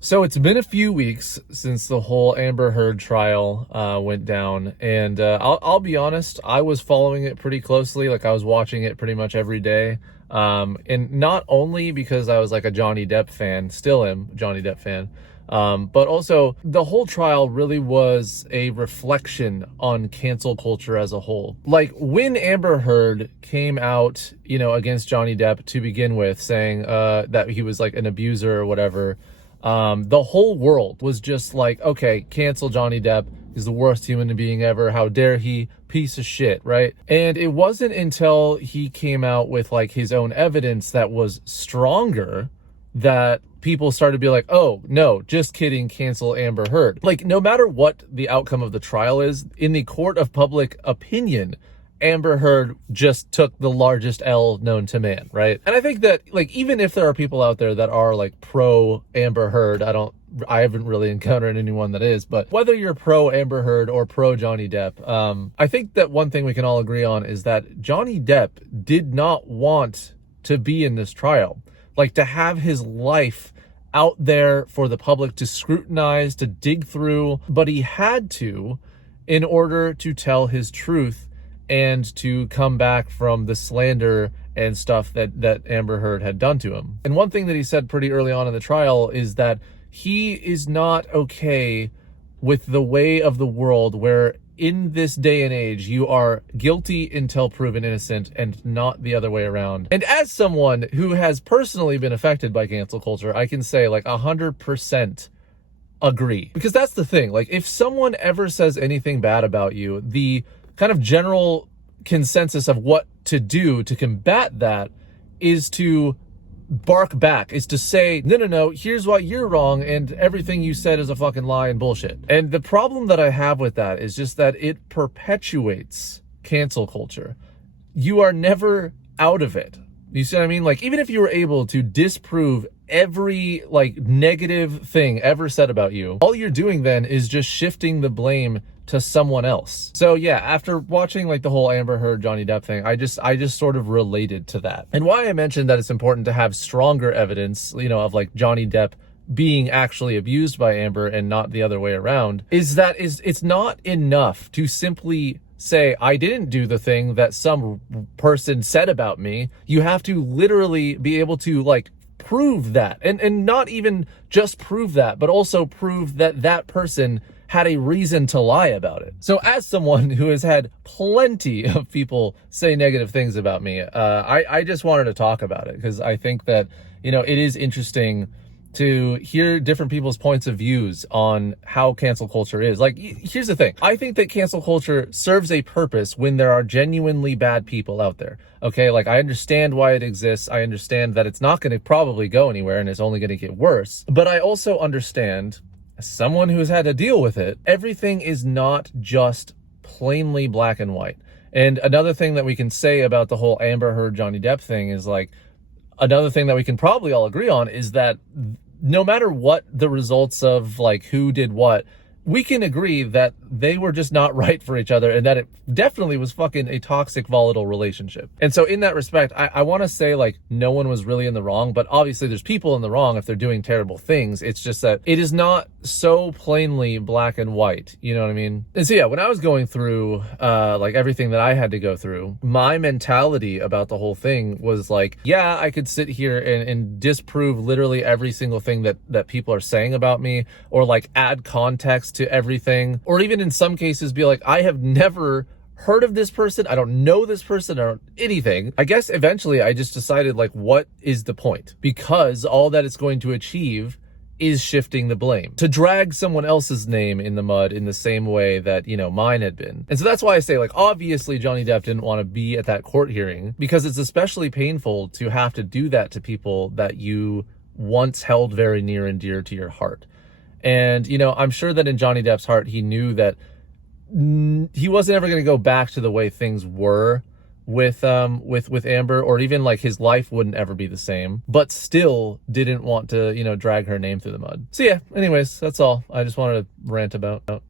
So it's been a few weeks since the whole Amber Heard trial went down, and I'll be honest, I was following it pretty closely. Like I was watching it pretty much every day, and not only because I was like a Johnny Depp fan, still am a Johnny Depp fan, but also the whole trial really was a reflection on cancel culture as a whole. Like when Amber Heard came out, against Johnny Depp to begin with, saying that he was like an abuser or whatever. The whole world was just like, okay, cancel Johnny Depp. He's the worst human being ever. How dare he? Piece of shit, right? And it wasn't until he came out with like his own evidence that was stronger that people started to be like, oh, no, just kidding, cancel Amber Heard. Like, no matter what the outcome of the trial is, in the court of public opinion, Amber Heard just took the largest L known to man, right? And I think that, like, even if there are people out there that are, like, pro Amber Heard, I haven't really encountered anyone that is, but whether you're pro Amber Heard or pro Johnny Depp, I think that one thing we can all agree on is that Johnny Depp did not want to be in this trial. Like, to have his life out there for the public to scrutinize, to dig through, but he had to in order to tell his truth and to come back from the slander and stuff that Amber Heard had done to him. And one thing that he said pretty early on in the trial is that he is not okay with the way of the world where in this day and age, you are guilty until proven innocent and not the other way around. And as someone who has personally been affected by cancel culture, I can say like 100% agree. Because that's the thing. Like if someone ever says anything bad about you, the kind of general consensus of what to do to combat that is to bark back, is to say, no, here's why you're wrong, and everything you said is a fucking lie and bullshit. And the problem that I have with that is just that it perpetuates cancel culture. You are never out of it. You see what I mean? Like, even if you were able to disprove every, like, negative thing ever said about you, all you're doing then is just shifting the blame to someone else. So yeah, after watching like the whole Amber Heard Johnny Depp thing, I just sort of related to that. And why I mentioned that it's important to have stronger evidence, of like Johnny Depp being actually abused by Amber and not the other way around, is that it's not enough to simply say, I didn't do the thing that some person said about me. You have to literally be able to like prove that, and not even just prove that, but also prove that that person had a reason to lie about it. So as someone who has had plenty of people say negative things about me, I just wanted to talk about it because I think that, it is interesting to hear different people's points of views on how cancel culture is. Like, here's the thing. I think that cancel culture serves a purpose when there are genuinely bad people out there. Okay, like I understand why it exists. I understand that it's not going to probably go anywhere and it's only going to get worse. But I also understand, as someone who has had to deal with it, everything is not just plainly black and white. And another thing that we can say about the whole Amber Heard Johnny Depp thing is like, another thing that we can probably all agree on is that no matter what the results of like who did what, we can agree that they were just not right for each other and that it definitely was fucking a toxic, volatile relationship. And so in that respect, I want to say like no one was really in the wrong, but obviously there's people in the wrong if they're doing terrible things. It's just that it is not so plainly black and white. You know what I mean? And so yeah, when I was going through like everything that I had to go through, my mentality about the whole thing was like, yeah, I could sit here and disprove literally every single thing that people are saying about me, or like add context to everything, or even in some cases be like, I have never heard of this person, I don't know this person, or anything. I guess eventually I just decided like, what is the point? Because all that it's going to achieve is shifting the blame, to drag someone else's name in the mud in the same way that, mine had been. And so that's why I say, like, obviously Johnny Depp didn't want to be at that court hearing, because it's especially painful to have to do that to people that you once held very near and dear to your heart. And, I'm sure that in Johnny Depp's heart, he knew that he wasn't ever going to go back to the way things were with Amber, or even like his life wouldn't ever be the same, but still didn't want to, drag her name through the mud. So yeah, anyways, that's all I just wanted to rant about.